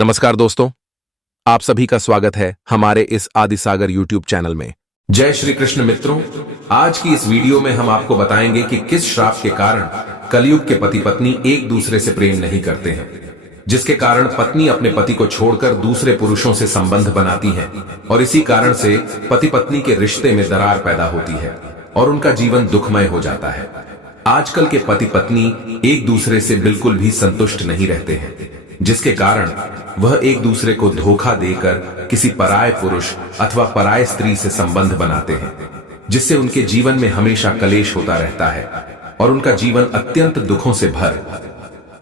नमस्कार दोस्तों, आप सभी का स्वागत है हमारे इस आदिसागर यूट्यूब चैनल में। जय श्री कृष्ण मित्रों, आज की इस वीडियो में हम आपको बताएंगे कि किस श्राप के कारण कलयुग के पति पत्नी एक दूसरे से प्रेम नहीं करते हैं, जिसके कारण पत्नी अपने पति को छोड़कर दूसरे पुरुषों से संबंध बनाती है और इसी कारण से पति पत्नी के रिश्ते में दरार पैदा होती है और उनका जीवन दुखमय हो जाता है। आजकल के पति पत्नी एक दूसरे से बिल्कुल भी संतुष्ट नहीं रहते हैं, जिसके कारण वह एक दूसरे को धोखा देकर किसी पराये पुरुष अथवा पराये स्त्री से संबंध बनाते हैं, जिससे उनके जीवन में हमेशा कलेश होता रहता है और उनका जीवन अत्यंत दुखों से भर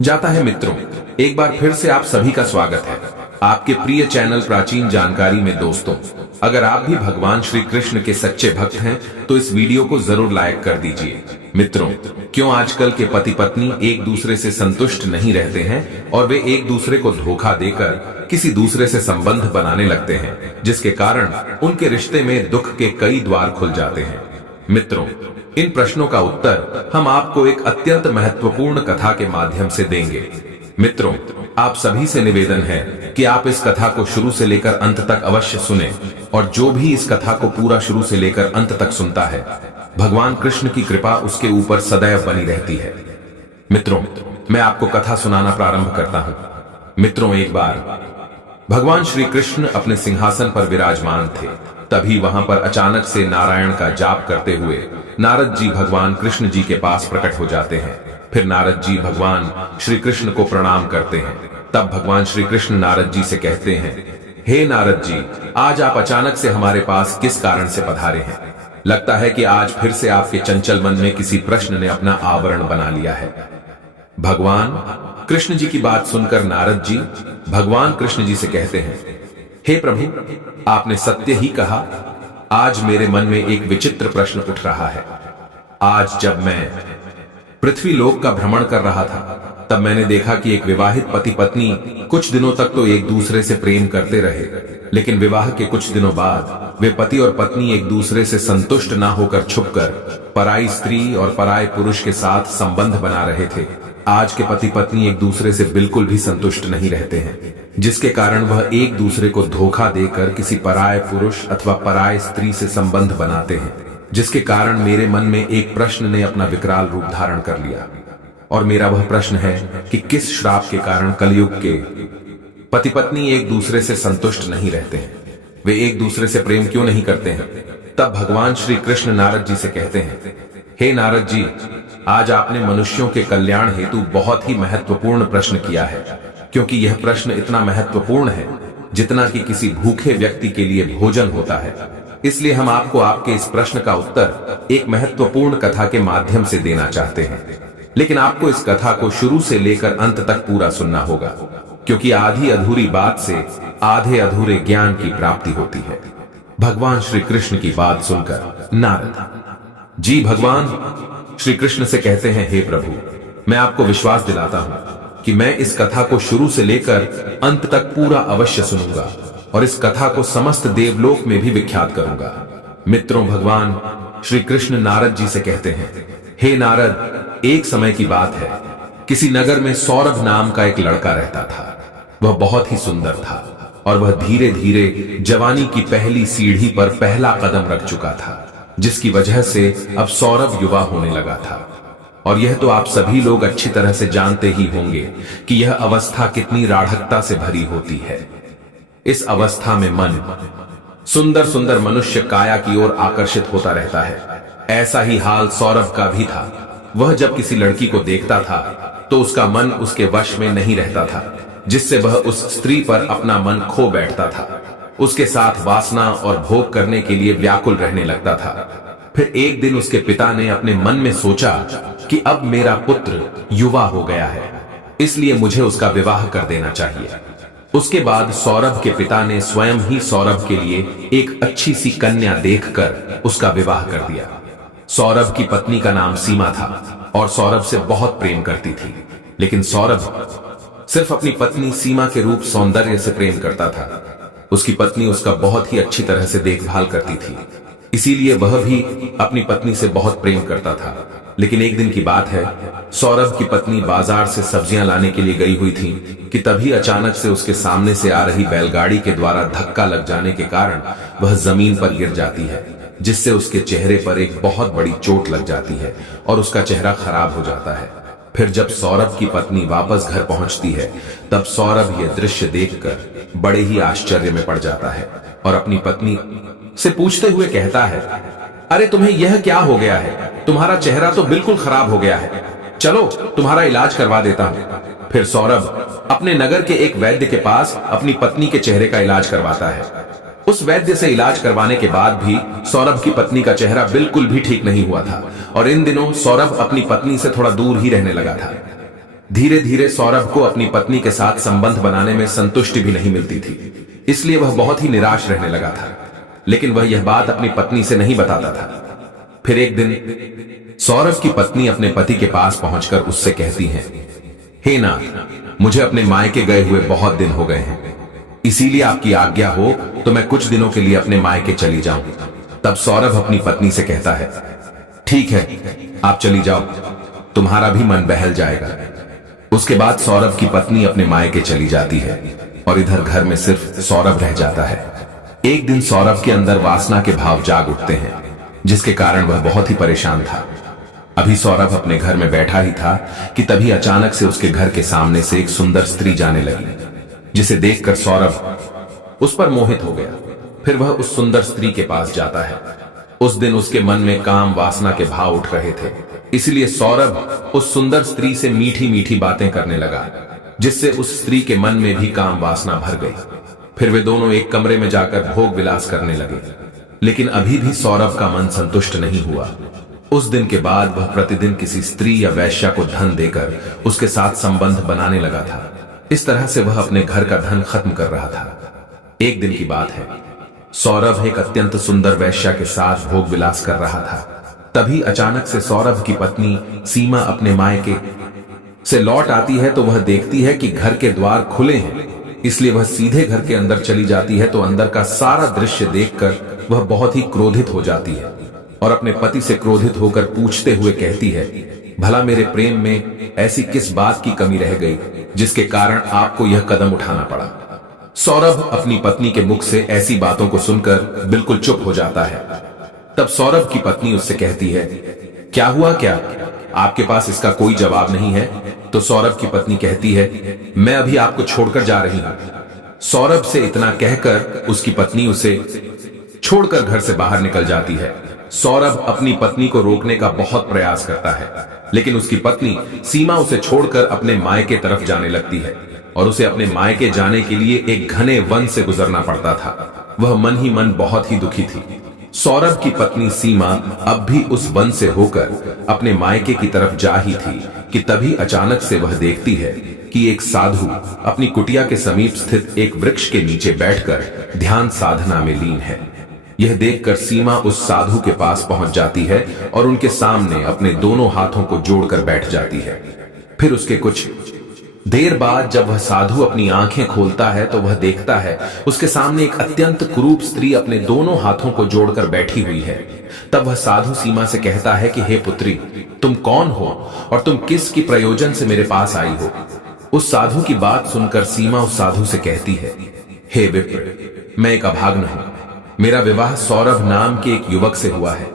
जाता है। मित्रों, एक बार फिर से आप सभी का स्वागत है आपके प्रिय चैनल प्राचीन जानकारी में। दोस्तों, अगर आप भी भगवान श्री कृष्ण के सच्चे भक्त हैं तो इस वीडियो को जरूर लाइक कर दीजिए। मित्रों, क्यों आजकल के पति पत्नी एक दूसरे से संतुष्ट नहीं रहते हैं और वे एक दूसरे को धोखा देकर किसी दूसरे से संबंध बनाने लगते हैं, जिसके कारण उनके रिश्ते में दुख के कई द्वार खुल जाते हैं। मित्रों, इन प्रश्नों का उत्तर हम आपको एक अत्यंत महत्वपूर्ण कथा के माध्यम से देंगे। मित्रों, आप सभी से निवेदन है कि आप इस कथा को शुरू से लेकर अंत तक अवश्य सुने और जो भी इस कथा को पूरा शुरू से लेकर अंत तक सुनता है, भगवान कृष्ण की कृपा उसके ऊपर सदैव बनी रहती है। मित्रों, मैं आपको कथा सुनाना प्रारंभ करता हूं। मित्रों, एक बार भगवान श्री कृष्ण अपने सिंहासन पर विराजमान थे। तभी वहां पर अचानक से नारायण का जाप करते हुए नारद जी भगवान कृष्ण जी के पास प्रकट हो जाते हैं। फिर नारद जी भगवान श्री कृष्ण को प्रणाम करते हैं। तब भगवान श्री कृष्ण नारद जी से कहते हैं, हे नारद जी, आज आप अचानक से हमारे पास किस कारण से पधारे हैं? लगता है कि आज फिर से आपके चंचल मन में किसी प्रश्न ने अपना आवरण बना लिया है। भगवान कृष्ण जी की बात सुनकर नारद जी भगवान कृष्ण जी से कहते हैं, हे प्रभु, आपने सत्य ही कहा। आज मेरे मन में एक विचित्र प्रश्न उठ रहा है। आज जब मैं पृथ्वी लोक का भ्रमण कर रहा था, तब मैंने देखा कि एक विवाहित पति पत्नी कुछ दिनों तक तो एक दूसरे से प्रेम करते रहे, लेकिन विवाह के कुछ दिनों बाद वे पति और पत्नी एक दूसरे से संतुष्ट ना होकर छुपकर पराई स्त्री और पराये पुरुष के साथ संबंध बना रहे थे। आज के पति पत्नी एक दूसरे से बिल्कुल भी संतुष्ट नहीं रहते हैं, जिसके कारण वह एक दूसरे को धोखा देकर किसी पराये पुरुष अथवा पराये स्त्री से संबंध बनाते हैं, जिसके कारण मेरे मन में एक प्रश्न ने अपना विकराल रूप धारण कर लिया। और मेरा वह प्रश्न है कि किस श्राप के कारण कलयुग के पति पत्नी एक दूसरे से संतुष्ट नहीं रहते हैं, वे एक दूसरे से प्रेम क्यों नहीं करते हैं? तब भगवान श्री कृष्ण नारद जी से कहते हैं, हे नारद जी, आज आपने मनुष्यों के कल्याण हेतु बहुत ही महत्वपूर्ण प्रश्न किया है, क्योंकि यह प्रश्न इतना महत्वपूर्ण है जितना कि किसी भूखे व्यक्ति के लिए भोजन होता है। इसलिए हम आपको आपके इस प्रश्न का उत्तर एक महत्वपूर्ण कथा के माध्यम से देना चाहते हैं, लेकिन आपको इस कथा को शुरू से लेकर अंत तक पूरा सुनना होगा, क्योंकि आधी अधूरी बात से आधे अधूरे ज्ञान की प्राप्ति होती है। भगवान श्री कृष्ण की बात सुनकर नारद जी भगवान श्री कृष्ण से कहते हैं, हे प्रभु, मैं आपको विश्वास दिलाता हूं कि मैं इस कथा को शुरू से लेकर अंत तक पूरा अवश्य सुनूंगा और इस कथा को समस्त देवलोक में भी विख्यात करूंगा। मित्रों, भगवान श्री कृष्ण नारद जी से कहते हैं, हे नारद, एक समय की बात है, किसी नगर में सौरभ नाम का एक लड़का रहता था। वह बहुत ही सुंदर था और वह धीरे धीरे जवानी की पहली सीढ़ी पर पहला कदम रख चुका था, जिसकी वजह से अब सौरभ युवा होने लगा था। और यह तो आप सभी लोग अच्छी तरह से जानते ही होंगे कि यह अवस्था कितनी राढ़कता से भरी होती है। इस अवस्था में मन सुंदर सुंदर मनुष्य काया की ओर आकर्षित होता रहता है। ऐसा ही हाल सौरभ का भी था। वह जब किसी लड़की को देखता था तो उसका मन उसके वश में नहीं रहता था, जिससे वह उस स्त्री पर अपना मन खो बैठता था। उसके साथ वासना और भोग करने के लिए व्याकुल रहने लगता था। फिर एक दिन उसके पिता ने अपने मन में सोचा कि अब मेरा पुत्र युवा हो गया है, इसलिए मुझे उसका विवाह कर देना चाहिए। उसके बाद सौरभ के पिता ने स्वयं ही सौरभ के लिए एक अच्छी सी कन्या देखकर उसका विवाह कर दिया। सौरभ की पत्नी का नाम सीमा था और सौरभ से बहुत प्रेम करती थी, लेकिन सौरभ सिर्फ अपनी पत्नी सीमा के रूप सौंदर्य से प्रेम करता था। उसकी पत्नी उसका बहुत ही अच्छी तरह से देखभाल करती थी, इसीलिए वह भी अपनी पत्नी से बहुत प्रेम करता था। लेकिन एक दिन की बात है, सौरभ की पत्नी बाजार से सब्जियां लाने के लिए गई हुई थी कि तभी अचानक से उसके सामने से आ रही बैलगाड़ी के द्वारा धक्का लग जाने के कारण वह जमीन पर गिर जाती है, जिससे उसके चेहरे पर एक बहुत बड़ी चोट लग जाती है और उसका चेहरा खराब हो जाता है। फिर जब सौरभ की पत्नी वापस घर पहुंचती है, तब सौरभ यह दृश्य देखकर बड़े ही आश्चर्य में पड़ जाता है और अपनी पत्नी से पूछते हुए कहता है, अरे तुम्हें यह क्या हो गया है? तुम्हारा चेहरा तो बिल्कुल खराब हो गया है, चलो तुम्हारा इलाज करवा देता हूं। फिर सौरभ अपने नगर के एक वैद्य के पास अपनी पत्नी के चेहरे का इलाज करवाता है। उस वैद्य से इलाज करवाने के बाद भी सौरभ की पत्नी का चेहरा बिल्कुल भी ठीक नहीं हुआ था और इन दिनों सौरभ अपनी पत्नी से थोड़ा दूर ही रहने लगा था। धीरे धीरे सौरभ को अपनी पत्नी के साथ संबंध बनाने में संतुष्टि भी नहीं मिलती थी, इसलिए वह बहुत ही निराश रहने लगा था, लेकिन वह यह बात अपनी पत्नी से नहीं बताता था। फिर एक दिन सौरभ की पत्नी अपने पति के पास पहुंचकर उससे कहती है, हे नाथ, मुझे अपने मायके गए हुए बहुत दिन हो गए हैं, इसीलिए आपकी आज्ञा हो तो मैं कुछ दिनों के लिए अपने मायके चली जाऊं। तब सौरभ अपनी पत्नी से कहता है, ठीक है आप चली जाओ, तुम्हारा भी मन बहल जाएगा। उसके बाद सौरभ की पत्नी अपने मायके चली जाती है और इधर घर में सिर्फ सौरभ रह जाता है। एक दिन सौरभ के अंदर वासना के भाव जाग उठते हैं, जिसके कारण वह बहुत ही परेशान था। अभी सौरभ अपने घर में बैठा ही था कि तभी अचानक से उसके घर के सामने से एक सुंदर स्त्री जाने लगी, जिसे देखकर सौरभ उस पर मोहित हो गया। फिर वह उस सुंदर स्त्री के पास जाता है। उस दिन उसके मन में काम वासना के भाव उठ रहे थे, इसलिए सौरभ उस सुंदर स्त्री से मीठी मीठी बातें करने लगा, जिससे उस स्त्री के मन में भी काम वासना भर गई। फिर वे दोनों एक कमरे में जाकर भोग विलास करने लगे, लेकिन अभी भी सौरभ का मन संतुष्ट नहीं हुआ। उस दिन के बाद वह प्रतिदिन किसी स्त्री या वैश्या को धन देकर उसके साथ संबंध बनाने लगा था। इस तरह से वह अपने घर का धन खत्म कर रहा था। एक दिन की बात है, सौरभ एक अत्यंत सुंदर वैश्या के साथ भोग विलास कर रहा था। तभी अचानक से सौरभ की पत्नी सीमा अपने मायके से लौट आती है तो वह देखती है कि घर के द्वार खुले हैं, इसलिए वह सीधे घर के अंदर चली जाती है। तो अंदर का सारा दृश्य देखकर वह बहुत ही क्रोधित हो जाती है और अपने पति से क्रोधित होकर पूछते हुए कहती है, भला मेरे प्रेम में ऐसी किस बात की कमी रह गई जिसके कारण आपको यह कदम उठाना पड़ा? सौरभ अपनी पत्नी के मुख से ऐसी बातों को सुनकर बिल्कुल चुप हो जाता है। तब सौरभ की पत्नी उससे कहती है, क्या हुआ क्या? आपके पास इसका कोई जवाब नहीं है? तो सौरभ की पत्नी कहती है, मैं अभी आपको छोड़कर जा रही हूं। सौरभ से इतना कहकर उसकी पत्नी उसे छोड़कर घर से बाहर निकल जाती है। सौरभ अपनी पत्नी को रोकने का बहुत प्रयास करता है, लेकिन उसकी पत्नी सीमा उसे छोड़कर अपने मायके तरफ जाने लगती है और उसे अपने मायके जाने के लिए एक घने वन से गुजरना पड़ता था। वह मन ही मन बहुत ही दुखी थी। सौरभ की पत्नी सीमा अब भी उस वन से होकर अपने मायके की तरफ जा ही थी कि तभी अचानक से वह देखती है कि एक साधु अपनी कुटिया के समीप स्थित एक वृक्ष के नीचे बैठकर ध्यान साधना में लीन है। यह देखकर सीमा उस साधु के पास पहुंच जाती है और उनके सामने अपने दोनों हाथों को जोड़कर बैठ जाती है। फिर उसके कुछ देर बाद जब वह साधु अपनी आंखें खोलता है तो वह देखता है उसके सामने एक अत्यंत कुरूप स्त्री अपने दोनों हाथों को जोड़कर बैठी हुई है। तब वह साधु सीमा से कहता है कि हे पुत्री, तुम कौन हो और तुम किस की प्रयोजन से मेरे पास आई हो? उस साधु की बात सुनकर सीमा उस साधु से कहती है, हे विप्र, मैं एक अभाग्न हूं। मेरा विवाह सौरभ नाम के एक युवक से हुआ है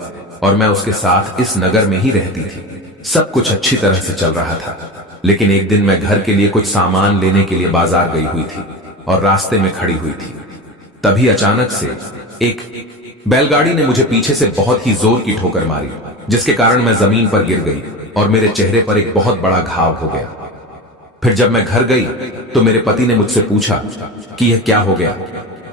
और मैं उसके साथ इस नगर में ही रहती थी। सब कुछ अच्छी तरह से चल रहा था, लेकिन एक दिन मैं घर के लिए कुछ सामान लेने के लिए बाजार गई हुई थी और रास्ते में खड़ी हुई थी। तभी अचानक से एक बैलगाड़ी ने मुझे पीछे से बहुत ही जोर की ठोकर मारी, जिसके कारण मैं जमीन पर गिर गई और मेरे चेहरे पर एक बहुत बड़ा घाव हो गया। फिर जब मैं घर गई तो मेरे पति ने मुझसे पूछा कि यह क्या हो गया,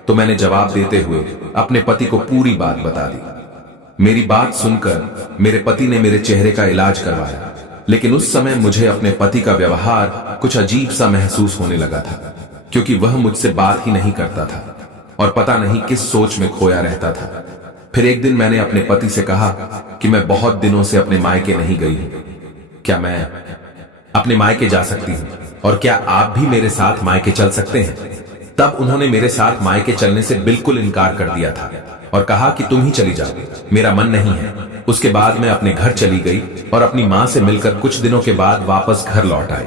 तो मैंने जवाब देते हुए अपने पति को पूरी बात बता दी। मेरी बात सुनकर मेरे पति ने मेरे चेहरे का इलाज करवाया, लेकिन उस समय मुझे अपने पति का व्यवहार कुछ अजीब सा महसूस होने लगा था, क्योंकि वह मुझसे बात ही नहीं करता था और पता नहीं किस सोच में खोया रहता था। फिर एक दिन मैंने अपने पति से कहा कि मैं बहुत दिनों से अपने मायके नहीं गई हूं, क्या मैं अपने मायके जा सकती हूं और क्या आप भी मेरे साथ मायके चल सकते हैं? तब उन्होंने मेरे साथ मायके चलने से बिल्कुल इनकार कर दिया था और कहा कि तुम ही चली जाओ, मेरा मन नहीं है। उसके बाद मैं अपने घर चली गई और अपनी माँ से मिलकर कुछ दिनों के बाद वापस घर लौट आई।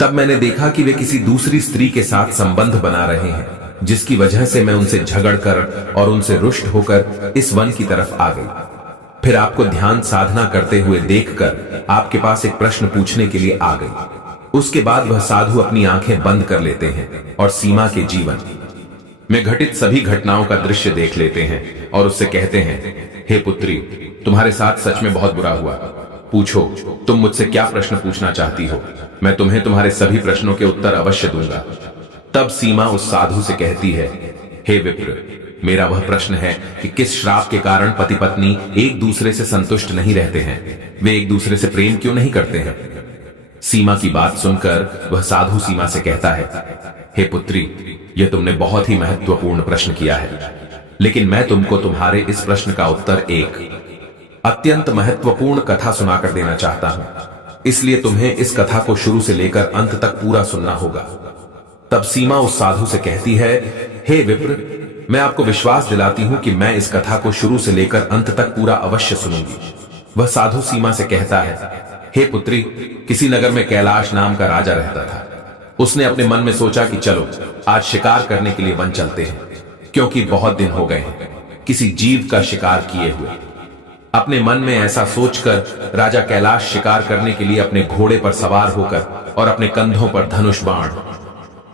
तब मैंने देखा कि वे किसी दूसरी स्त्री के साथ संबंध बना रहे हैं, जिसकी वजह से मैं उनसे झगड़कर और उनसे रुष्ट होकर इस वन की तरफ आ गई। फिर आपको ध्यान साधना करते हुए देखकर आपके पास एक प्रश्न पूछने के लिए आ गई। उसके बाद वह साधु अपनी आंखें बंद कर लेते हैं और सीमा के जीवन में घटित सभी घटनाओं का दृश्य देख लेते हैं और उससे कहते हैं, हे पुत्री, तुम्हारे साथ सच में बहुत बुरा हुआ। पूछो, तुम मुझसे क्या प्रश्न पूछना चाहती हो? मैं तुम्हें तुम्हारे सभी प्रश्नों के उत्तर अवश्य दूंगा। तब सीमा उस साधु से कहती है, हे विप्र, मेरा वह प्रश्न है कि किस श्राप के कारण पति पत्नी एक दूसरे से संतुष्ट नहीं रहते हैं? वे एक दूसरे से प्रेम क्यों नहीं करते हैं? सीमा की बात सुनकर वह साधु सीमा से कहता है, हे पुत्री, यह तुमने बहुत ही महत्वपूर्ण प्रश्न किया है, लेकिन मैं तुमको तुम्हारे इस प्रश्न का उत्तर एक अत्यंत महत्वपूर्ण कथा सुनाकर देना चाहता हूं, इसलिए तुम्हें इस कथा को शुरू से लेकर अंत तक पूरा सुनना होगा। तब सीमा उस साधु से कहती है, हे विप्र, मैं आपको विश्वास दिलाती हूं कि मैं इस कथा को शुरू से लेकर अंत तक पूरा अवश्य सुनूंगी। वह साधु सीमा से कहता है, हे पुत्री, किसी नगर में कैलाश नाम का राजा रहता था। उसने अपने मन में सोचा कि चलो आज शिकार करने के लिए वन चलते हैं, क्योंकि बहुत दिन हो गए हैं किसी जीव का शिकार किए हुए। अपने मन में ऐसा सोचकर राजा कैलाश शिकार करने के लिए अपने घोड़े पर सवार होकर और अपने कंधों पर धनुष बाण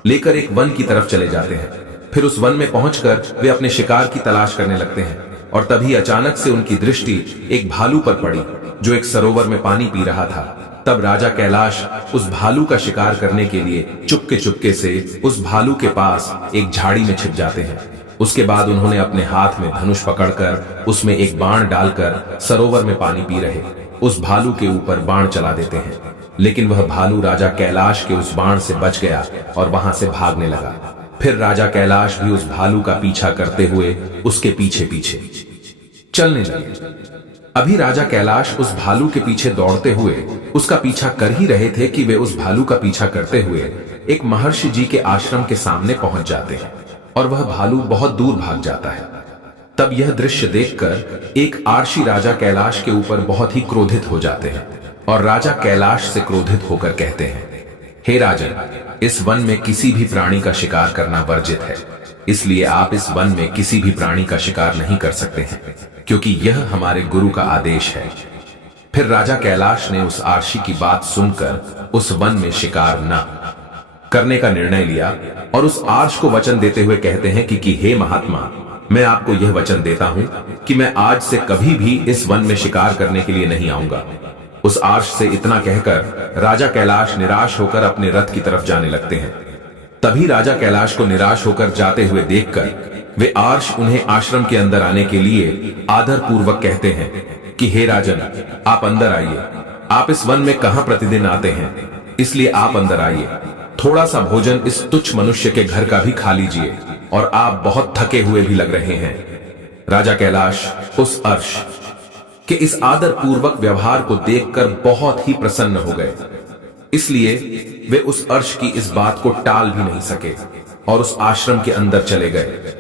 लेकर एक वन की तरफ चले जाते हैं। फिर उस वन में पहुंचकर वे अपने शिकार की तलाश करने लगते हैं और तभी अचानक से उनकी दृष्टि एक भालू पर पड़ी जो एक सरोवर में पानी पी रहा था। तब राजा कैलाश उस भालू का शिकार करने के लिए चुपके चुपके से उस भालू के पास एक झाड़ी में छिप जाते हैं। उसके बाद उन्होंने अपने हाथ में धनुष पकड़कर उसमें एक बाण डालकर सरोवर में पानी पी रहे उस भालू के ऊपर बाण चला देते हैं, लेकिन वह भालू राजा कैलाश के उस बाण से बच गया और वहां से भागने लगा। फिर राजा कैलाश भी उस भालू का पीछा करते हुए उसके पीछे पीछे चलने लगे। अभी राजा कैलाश उस भालू के पीछे दौड़ते हुए उसका पीछा कर ही रहे थे कि वे उस भालू का पीछा करते हुए एक महर्षि जी के आश्रम के सामने पहुंच जाते हैं और वह भालू बहुत दूर भाग जाता है। तब यह दृश्य देखकर एक आर्षी राजा कैलाश के ऊपर बहुत ही क्रोधित हो जाते हैं और राजा कैलाश से क्रोधित होकर कहते हैं, हे राजन, इस वन में किसी भी प्राणी का शिकार करना वर्जित है, इसलिए आप इस वन में किसी भी प्राणी का शिकार नहीं कर सकते हैं, क्योंकि यह हमारे गुरु का आदेश है। फिर राजा कैलाश ने उस आर्षी की बात सुनकर उस वन में शिकार न करने का निर्णय लिया और उस आर्ष को वचन देते हुए कहते हैं कि हे महात्मा, मैं आपको यह वचन देता हूं कि मैं आज से कभी भी इस वन में शिकार करने के लिए नहीं आऊंगा। उस आर्ष से इतना कहकर राजा कैलाश निराश होकर अपने रथ की तरफ जाने लगते हैं। तभी राजा कैलाश को निराश होकर जाते हुए देखकर वे आर्ष उन्हें आश्रम के अंदर आने के लिए आदर पूर्वक कहते हैं कि हे राजन, आप अंदर आइए। आप इस वन में कहां प्रतिदिन आते हैं, इसलिए आप अंदर आइए। थोड़ा सा भोजन इस तुच्छ मनुष्य के घर का भी खा लीजिए और आप बहुत थके हुए भी लग रहे हैं। राजा कैलाश उस अर्ष के इस आदर पूर्वक व्यवहार को देखकर बहुत ही प्रसन्न हो गए, इसलिए वे उस अर्ष की इस बात को टाल भी नहीं सके और उस आश्रम के अंदर चले गए।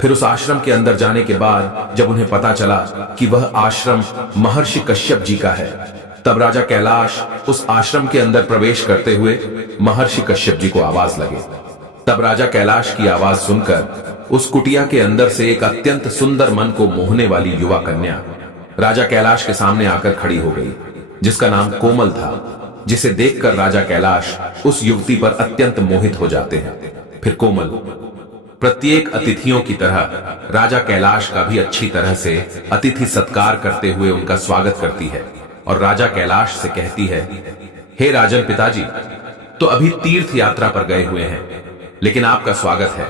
फिर उस आश्रम के अंदर जाने के बाद जब उन्हें पता चला कि वह आश्रम महर्षि कश्यप जी का है, तब राजा कैलाश उस आश्रम के अंदर प्रवेश करते हुए महर्षि कश्यप जी को आवाज लगे। तब राजा कैलाश की आवाज सुनकर उस कुटिया के अंदर से एक अत्यंत सुंदर मन को मोहने वाली युवा कन्या राजा कैलाश के सामने आकर खड़ी हो गई, जिसका नाम कोमल था, जिसे देखकर राजा कैलाश उस युवती पर अत्यंत मोहित हो जाते हैं। फिर कोमल प्रत्येक अतिथियों की तरह राजा कैलाश का भी अच्छी तरह से अतिथि सत्कार करते हुए उनका स्वागत करती है और राजा कैलाश से कहती है, हे राजन पिताजी, तो अभी तीर्थ यात्रा पर गए हुए हैं, लेकिन आपका स्वागत है।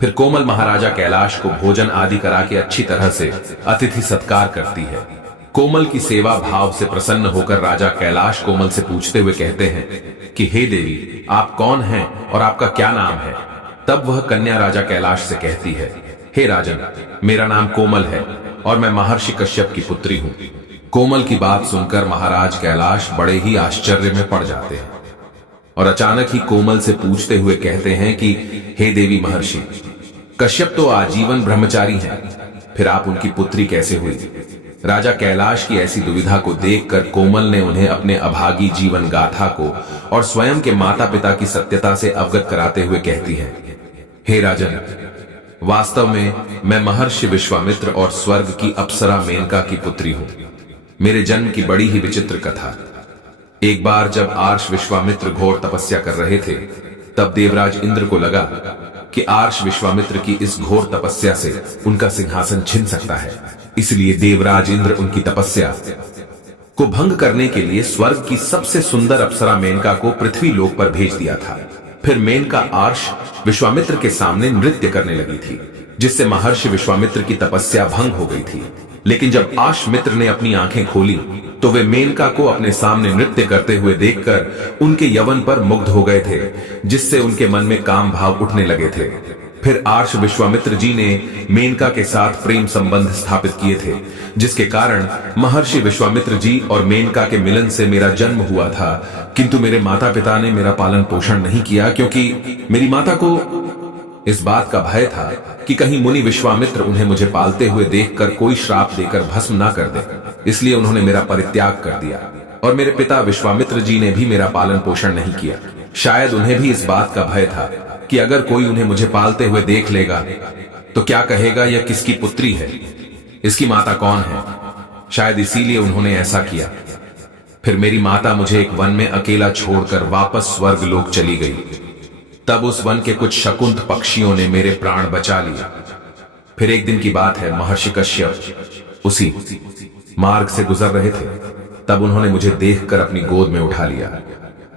फिर कोमल महाराजा कैलाश को भोजन आदि करा के अच्छी तरह से अतिथि सत्कार करती है। कोमल की सेवा भाव से प्रसन्न होकर राजा कैलाश कोमल से पूछते हुए कहते हैं कि हे देवी, आप कौन हैं और आपका क्या नाम है? तब वह कन्या राजा कैलाश से कहती है, हे राजन, मेरा नाम कोमल है और मैं महर्षि कश्यप की पुत्री हूं। कोमल की बात सुनकर महाराज कैलाश बड़े ही आश्चर्य में पड़ जाते हैं और अचानक ही कोमल से पूछते हुए कहते हैं कि हे देवी महर्षि, कश्यप तो आजीवन ब्रह्मचारी हैं, फिर आप उनकी पुत्री कैसे हुई? राजा कैलाश की ऐसी दुविधा को देखकर कोमल ने उन्हें अपने अभागी जीवन गाथा को और स्वयं के माता पिता की सत्यता से अवगत कराते हुए कहती है, हे राजन, वास्तव में मैं महर्षि विश्वामित्र और स्वर्ग की अप्सरा मेनका की पुत्री हूं। मेरे जन्म की बड़ी ही विचित्र कथा। एक बार जब आर्ष विश्वामित्र घोर तपस्या कर रहे थे, तब देवराज इंद्र को लगा कि आर्ष विश्वामित्र की इस घोर तपस्या से उनका सिंहासन छिन सकता है। इसलिए देवराज इंद्र उनकी तपस्या को भंग करने के लिए स्वर्ग की सबसे सुंदर अप्सरा मेनका को पृथ्वी लोक पर भेज दिया था। फिर मेनका आर्ष विश्वामित्र के सामने नृत्य करने लगी थी, जिससे महर्षि विश्वामित्र की तपस्या भंग हो गई थी। लेकिन जब आर्ष मित्र ने अपनी आंखें खोली तो वे मेनका को अपने सामने नृत्य करते हुए देखकर उनके यवन पर मुग्ध हो गए थे, जिससे उनके मन में काम भाव उठने लगे थे। फिर आर्ष विश्वामित्र जी ने मेनका के साथ प्रेम संबंध स्थापित किए थे, जिसके कारण महर्षि विश्वामित्र जी और मेनका के मिलन से मेरा जन्म हुआ था। किंतु मेरे माता पिता ने मेरा पालन पोषण नहीं किया, क्योंकि मेरी माता को इस बात का भय था कि कहीं मुनि विश्वामित्र उन्हें मुझे पालते हुए देखकर कोई श्राप देकर भस्म ना कर दे। इसलिए उन्होंने मेरा परित्याग कर दिया और मेरे पिता विश्वामित्र जी ने भी मेरा पालन पोषण नहीं किया। शायद उन्हें भी इस बात का भय था कि अगर कोई उन्हें मुझे पालते हुए देख लेगा तो क्या कहेगा, यह किसकी पुत्री है, इसकी माता कौन है। शायद इसीलिए उन्होंने ऐसा किया। फिर मेरी माता मुझे एक वन में अकेला छोड़कर वापस स्वर्ग लोक चली गई। तब उस वन के कुछ शकुंत पक्षियों ने मेरे प्राण बचा लिया। फिर एक दिन की बात है, महर्षि कश्यप उसी मार्ग से गुजर रहे थे। तब उन्होंने मुझे देखकर अपनी गोद में उठा लिया।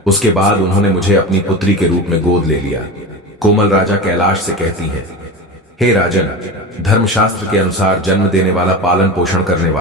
उसके बाद उन्होंने मुझे अपनी पुत्री के रूप में गोद ले लिया। कोमल राजा कैलाश से कहती हैं, हे राजन, धर्मशास्त्र के अनुसार जन्म देने वाला पालन पोषण करने वाला